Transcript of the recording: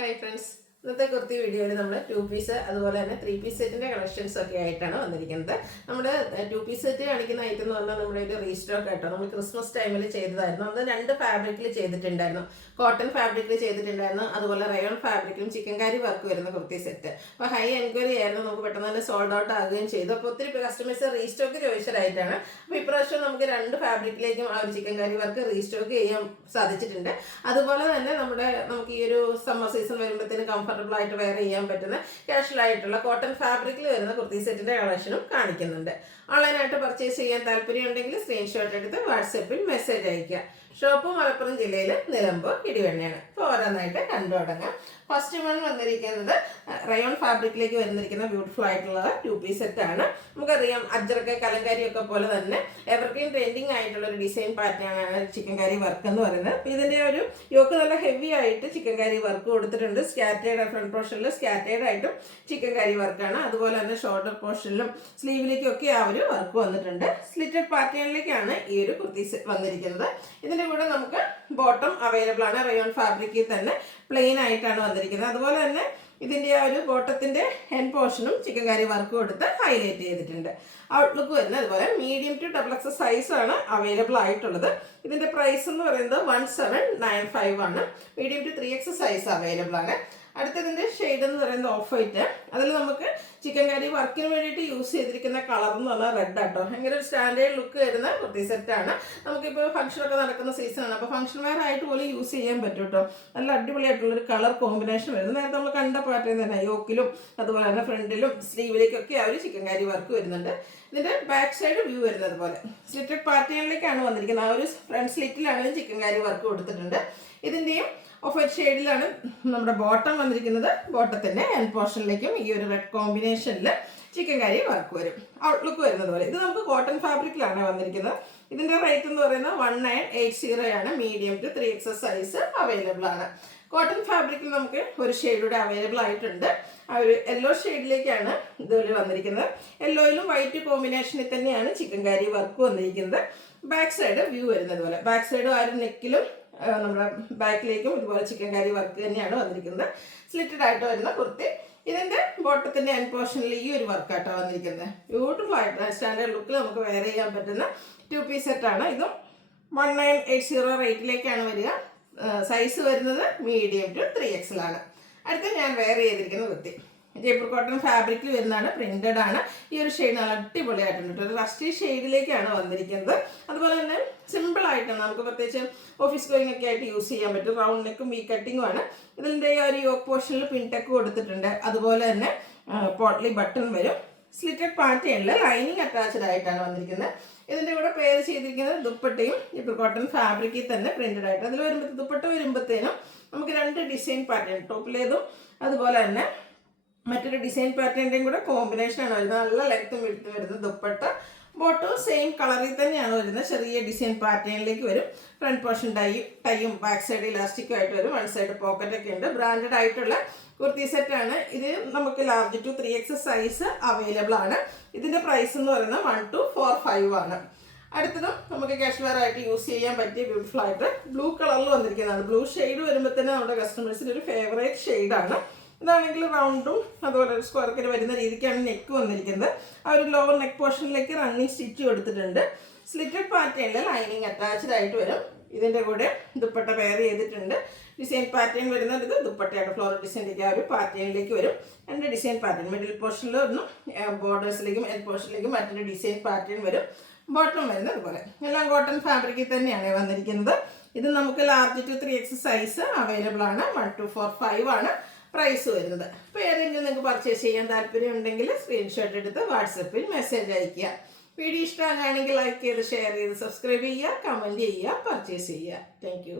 Hi friends, ഇന്നത്തെ കുർത്തി വീഡിയോയിൽ നമ്മൾ 2 പീസ് അതുപോലെ തന്നെ 3 പീസ് സെറ്റിൻ്റെ കളക്ഷൻസ് ഒക്കെ ആയിട്ടാണ് വന്നിരിക്കുന്നത്. നമ്മുടെ 2 പീസ് സെറ്റ് കാണിക്കുന്ന ഐറ്റം എന്ന് പറഞ്ഞാൽ നമ്മുടെ ഇത് റീസ്റ്റോക്ക് ആയിട്ടോ. നമ്മൾ ക്രിസ്മസ് ടൈമിൽ ചെയ്തതായിരുന്നു. അത് 2 ഫാബ്രിക്കിൽ ചെയ്തിട്ടുണ്ടായിരുന്നു. കോട്ടൺ ഫാബ്രിക്കിൽ ചെയ്തിട്ടുണ്ടായിരുന്നു, അതുപോലെ റയോൺ ഫാബ്രിക്കിലും ചിക്കൻ കാരി വർക്ക് വരുന്ന കുർത്തി സെറ്റ്. അപ്പോൾ ഹൈ എൻക്വയറി ആയിരുന്നു, നമുക്ക് പെട്ടെന്ന് തന്നെ സോൾഡ് ഔട്ട് ആകുകയും ചെയ്തു. അപ്പോൾ ഒത്തിരി കസ്റ്റമേഴ്സ് റീസ്റ്റോക്ക് ചോദിച്ചതായിട്ടാണ്. അപ്പോൾ ഇപ്രാവശ്യം നമുക്ക് 2 ഫാബ്രിക്കിലേക്കും ആ ഒരു ചിക്കൻ കാരി വർക്ക് റീസ്റ്റോക്ക് ചെയ്യാൻ സാധിച്ചിട്ടുണ്ട്. അതുപോലെ തന്നെ നമുക്ക് ഈ ഒരു സമ്മർ സീസൺ വരുമ്പോഴത്തേന് കംഫർട്ടബിൾ ആയിട്ട് വെയർ ചെയ്യാൻ പറ്റുന്ന കാഷ്വൽ ആയിട്ടുള്ള കോട്ടൺ ഫാബ്രിക്കിൽ വരുന്ന കുർത്തി സെറ്റിന്റെ കളക്ഷനും കാണിക്കുന്നുണ്ട്. ഓൺലൈനായിട്ട് പർച്ചേസ് ചെയ്യാൻ താല്പര്യമുണ്ടെങ്കിൽ സ്ക്രീൻഷോട്ട് എടുത്ത് വാട്സപ്പിൽ മെസ്സേജ് അയയ്ക്കുക. ഷോപ്പ് മലപ്പുറം ജില്ലയിൽ നിലമ്പൂർ ഇടിവണ്ണയാണ്. ഇപ്പോൾ ഓരോന്നായിട്ട് കണ്ടു തുടങ്ങാം. ഫസ്റ്റ് വൺ വന്നിരിക്കുന്നത് റയോൺ ഫാബ്രിക്കിലേക്ക് വന്നിരിക്കുന്ന ബ്യൂട്ടിഫുൾ ആയിട്ടുള്ള 2 പീസ് സെറ്റാണ്. നമുക്കറിയാം അജ്രക്ക് കലങ്കാരിയൊക്കെ പോലെ തന്നെ എവർഗ്രീൻ ട്രെൻഡിങ് ആയിട്ടുള്ള ഒരു ഡിസൈൻ പാറ്റേണാണ് ചിക്കൻ കാരി വർക്ക് എന്ന് പറയുന്നത്. അപ്പോൾ ഇതിൻ്റെ ഒരു യോക്ക് നല്ല ഹെവി ആയിട്ട് ചിക്കൻ കാരി വർക്ക് കൊടുത്തിട്ടുണ്ട്. സ്കാറ്റേഡ് ഫ്രണ്ട് പോർഷനിൽ സ്കാറ്റേഡ് ആയിട്ടും ചിക്കൻ കാരി വർക്കാണ്. അതുപോലെ തന്നെ ഷോൾഡർ പോർഷനിലും സ്ലീവിലേക്കും ഒക്കെ ആ ഒരു വർക്ക് വന്നിട്ടുണ്ട്. സ്ലിറ്റഡ് പാറ്റേണിലേക്കാണ് ഈ ഒരു കുർത്തി വന്നിരിക്കുന്നത്. ഇതിൻ്റെ കൂടെ നമുക്ക് ബോട്ടം അവൈലബിൾ ആണ്. റയോൺ ഫാബ്രിക്കിൽ തന്നെ പ്ലെയിൻ ആയിട്ടാണ് വന്നിരിക്കുന്നത്. അതുപോലെ തന്നെ ഇതിൻ്റെ ആ ഒരു ബോട്ടത്തിൻ്റെ ഹെൻഡ് പോർഷനും ചിക്കൻ കാരി വർക്ക് കൊടുത്ത് ഹൈലൈറ്റ് ചെയ്തിട്ടുണ്ട്. ഔട്ട്ലുക്ക് വരുന്നത് അതുപോലെ മീഡിയം ടു XXL സൈസാണ് അവൈലബിൾ ആയിട്ടുള്ളത്. ഇതിൻ്റെ പ്രൈസ് എന്ന് പറയുന്നത് 1795 ആണ്. Medium to 3XL size available ആണ്. അടുത്തതിൻ്റെ ഷെയ്ഡ് എന്ന് പറയുന്നത് ഓഫ് വൈറ്റ്. അതിൽ നമുക്ക് ചിക്കൻ കാരി വർക്കിന് വേണ്ടിയിട്ട് യൂസ് ചെയ്തിരിക്കുന്ന കളർ എന്ന് പറഞ്ഞാൽ റെഡ് ആട്ടോ. ഭയങ്കര ഒരു സ്റ്റാൻഡേർഡ് ലുക്ക് വരുന്ന കുർത്തി സെറ്റാണ്. നമുക്കിപ്പോൾ ഫംഗ്ഷനൊക്കെ നടക്കുന്ന സീസണാണ്. അപ്പോൾ ഫംഗ്ഷൻ വെയർ ആയിട്ട് പോലും യൂസ് ചെയ്യാൻ പറ്റും കേട്ടോ. നല്ല അടിപൊളിയായിട്ടുള്ളൊരു കളർ കോമ്പിനേഷൻ വരുന്നത്. നേരത്തെ നമ്മൾ കണ്ട പാറ്റേൺ തന്നെ യോക്കിലും അതുപോലെ തന്നെ ഫ്രണ്ടിലും സ്ലീവിലേക്കൊക്കെ ആ ഒരു ചിക്കൻ കാരി വർക്ക് വരുന്നുണ്ട്. ഇതിൻ്റെ ബാക്ക് സൈഡ് വ്യൂ വരുന്നത് പോലെ സ്ലിറ്റഡ് പാറ്റേണിലേക്കാണ് വന്നിരിക്കുന്നത്. ആ ഒരു ഫ്രണ്ട് സ്ലിറ്റിലാണെങ്കിലും ചിക്കൻ കാരി വർക്ക് കൊടുത്തിട്ടുണ്ട്. ഇതിൻ്റെയും ഓഫ് വൈറ്റ് ഷെയ്ഡിലാണ് നമ്മുടെ ബോട്ടം വന്നിരിക്കുന്നത്. ബോട്ടത്തിൻ്റെ എൻഡ് പോർഷനിലേക്കും ഈ ഒരു റെഡ് കോമ്പിനേഷനിൽ ചിക്കൻ കാരി വർക്ക് വരും. ഔട്ട്ലുക്ക് വരുന്നത് പോലെ ഇത് നമുക്ക് കോട്ടൺ ഫാബ്രിക്കിലാണ് വന്നിരിക്കുന്നത്. ഇതിൻ്റെ റേറ്റ് എന്ന് പറയുന്നത് 1980 ആണ്. Medium to 3XL size available ആണ്. കോട്ടൺ ഫാബ്രിക്കിൽ നമുക്ക് ഒരു ഷെയ്ഡൂടെ അവൈലബിൾ ആയിട്ടുണ്ട്. ആ ഒരു യെല്ലോ ഷെയ്ഡിലേക്കാണ് ഇതിൽ വന്നിരിക്കുന്നത്. യെല്ലോയിലും വൈറ്റ് കോമ്പിനേഷനിൽ തന്നെയാണ് ചിക്കൻ കാരി വർക്ക് വന്നിരിക്കുന്നത്. ബാക്ക് സൈഡ് വ്യൂ വരുന്നത് പോലെ ബാക്ക് സൈഡും ആ ഒരു നെക്കിലും നമ്മുടെ ബാക്കിലേക്കും ഇതുപോലെ ചിക്കൻ കാരി വർക്ക് തന്നെയാണ് വന്നിരിക്കുന്നത്. സ്ലിറ്റഡ് ആയിട്ട് വരുന്ന കുർത്തി. ഇതിൻ്റെ ബോട്ടത്തിൻ്റെ എൻഡ് പോർഷനിൽ ഈ ഒരു വർക്കായിട്ടാണ് വന്നിരിക്കുന്നത്. ബ്യൂട്ടിഫുൾ ആയിട്ട് സ്റ്റാൻഡേർഡ് ലുക്കിൽ നമുക്ക് വെയർ ചെയ്യാൻ പറ്റുന്ന 2 പീസ് സെറ്റാണ്. ഇതും 1980 റേറ്റിലേക്കാണ് വരിക. സൈസ് വരുന്നത് മീഡിയം ടു 3XL ആണ്. അടുത്ത ഞാൻ വെയർ ചെയ്തിരിക്കുന്ന കുർത്തി ജയ്പൂർ കോട്ടൺ ഫാബ്രിക്കിൽ വരുന്നതാണ്. പ്രിന്റഡ് ആണ്. ഈ ഒരു ഷെയ്ഡ് നല്ല അടിപൊളിയായിട്ടുണ്ട്. ഒരു റസ്റ്റി ഷെയ്ഡിലേക്കാണ് വന്നിരിക്കുന്നത്. അതുപോലെ തന്നെ സിമ്പിൾ ആയിട്ടാണ് നമുക്ക് പ്രത്യേകിച്ച് ഓഫീസ് ഗോയിങ് ഒക്കെ ആയിട്ട് യൂസ് ചെയ്യാൻ പറ്റും. റൗണ്ട് നെക്കും വി കട്ടിങ്ങും ആണ്. ഇതിൻ്റെ ഒരു യോക്ക് പോർഷനിൽ പിൻടെക്ക് കൊടുത്തിട്ടുണ്ട്. അതുപോലെ തന്നെ പോട്ട്ലി ബട്ടൺ വരും. സ്ലിറ്റഡ് പാറ്റേണിൽ ലൈനിങ് അറ്റാച്ച്ഡ് ആയിട്ടാണ് വന്നിരിക്കുന്നത്. ഇതിൻ്റെ കൂടെ പെയർ ചെയ്തിരിക്കുന്നത് ദുപ്പട്ടയും ജയ്പൂർ കോട്ടൺ ഫാബ്രിക്കിൽ തന്നെ പ്രിന്റഡ് ആയിട്ട്. അതിൽ വരുമ്പോൾ ദുപ്പട്ട വരുമ്പോഴത്തേനും നമുക്ക് 2 ഡിസൈൻ പാറ്റേൺ ടോപ്പിലേതും അതുപോലെ തന്നെ മറ്റൊരു ഡിസൈൻ പാറ്റേണിൻ്റെയും കൂടെ കോമ്പിനേഷനാണ് വരുന്നത്. നല്ല ലെങ്ത്തും വിടുത്തും വരുന്നത്. ദുപ്പട്ട ബോട്ടും സെയിം കളറിൽ തന്നെയാണ് വരുന്നത്. ചെറിയ ഡിസൈൻ പാറ്റേണിലേക്ക് വരും. ഫ്രണ്ട് പോർഷൻ ടൈയും ബാക്ക് സൈഡ് ഇലാസ്റ്റിക്കും ആയിട്ട് വരും. വൺ സൈഡ് പോക്കറ്റൊക്കെ ഉണ്ട്. ബ്രാൻഡഡ് ആയിട്ടുള്ള കുർത്തി സെറ്റാണ് ഇത്. നമുക്ക് large to 3XL size available ആണ്. ഇതിൻ്റെ പ്രൈസ് എന്ന് പറയുന്നത് 1245 ആണ്. അടുത്തതും നമുക്ക് കാഷ്വൽ വെയർ ആയിട്ട് യൂസ് ചെയ്യാൻ പറ്റിയ ബ്യൂട്ടിഫുൾ ആയിട്ട് ബ്ലൂ കളറിൽ വന്നിരിക്കുന്നതാണ്. ബ്ലൂ ഷെയ്ഡ് വരുമ്പോൾ തന്നെ നമ്മുടെ കസ്റ്റമേഴ്സിൻ്റെ ഒരു ഫേവറേറ്റ് ഷെയ്ഡാണ്. ഇതാണെങ്കിൽ റൗണ്ടും അതുപോലെ ഒരു സ്ക്വയർക്കിൽ വരുന്ന രീതിക്കാണ് നെക്ക് വന്നിരിക്കുന്നത്. ആ ഒരു ലോവർ നെക്ക് പോർഷനിലേക്ക് റണ്ണിങ് സ്റ്റിച്ച് കൊടുത്തിട്ടുണ്ട്. സ്ലിറ്റഡ് പാറ്റേണിൽ ലൈനിങ് അറ്റാച്ച്ഡ് ആയിട്ട് വരും. ഇതിൻ്റെ കൂടെ ദുപ്പട്ട പെയർ ചെയ്തിട്ടുണ്ട്. ഡിസൈൻ പാറ്റേൺ വരുന്നത് ഇത് ദുപ്പട്ടയാണ്. ഫ്ലോറൽ ഡിസൈനിലേക്ക് ആ ഒരു പാറ്റേണിലേക്ക് വരും. 2 ഡിസൈൻ പാറ്റേൺ മിഡിൽ പോർഷനിൽ ഒന്നും ബോർഡേഴ്സിലേക്കും എൻഡ് പോർഷനിലേക്കും മറ്റൊരു ഡിസൈൻ പാറ്റേൺ വരും. ബോട്ടം വരുന്നത് അതുപോലെ എല്ലാം കോട്ടൺ ഫാബ്രിക്കിൽ തന്നെയാണ് വന്നിരിക്കുന്നത്. ഇത് നമുക്ക് large to 3XL size available ആണ്. 1245 ആണ് പ്രൈസ് വരുന്നത്. അപ്പോൾ ഏതെങ്കിലും നിങ്ങൾക്ക് പർച്ചേസ് ചെയ്യാൻ താല്പര്യം ഉണ്ടെങ്കിൽ സ്ക്രീൻഷോട്ട് എടുത്ത് വാട്സപ്പിൽ മെസ്സേജ് അയയ്ക്കുക. വീഡിയോ ഇഷ്ടമാകുകയാണെങ്കിൽ ലൈക്ക് ചെയ്ത് ഷെയർ ചെയ്ത് സബ്സ്ക്രൈബ് ചെയ്യുക, കമൻറ്റ് ചെയ്യുക, പർച്ചേസ് ചെയ്യുക. താങ്ക്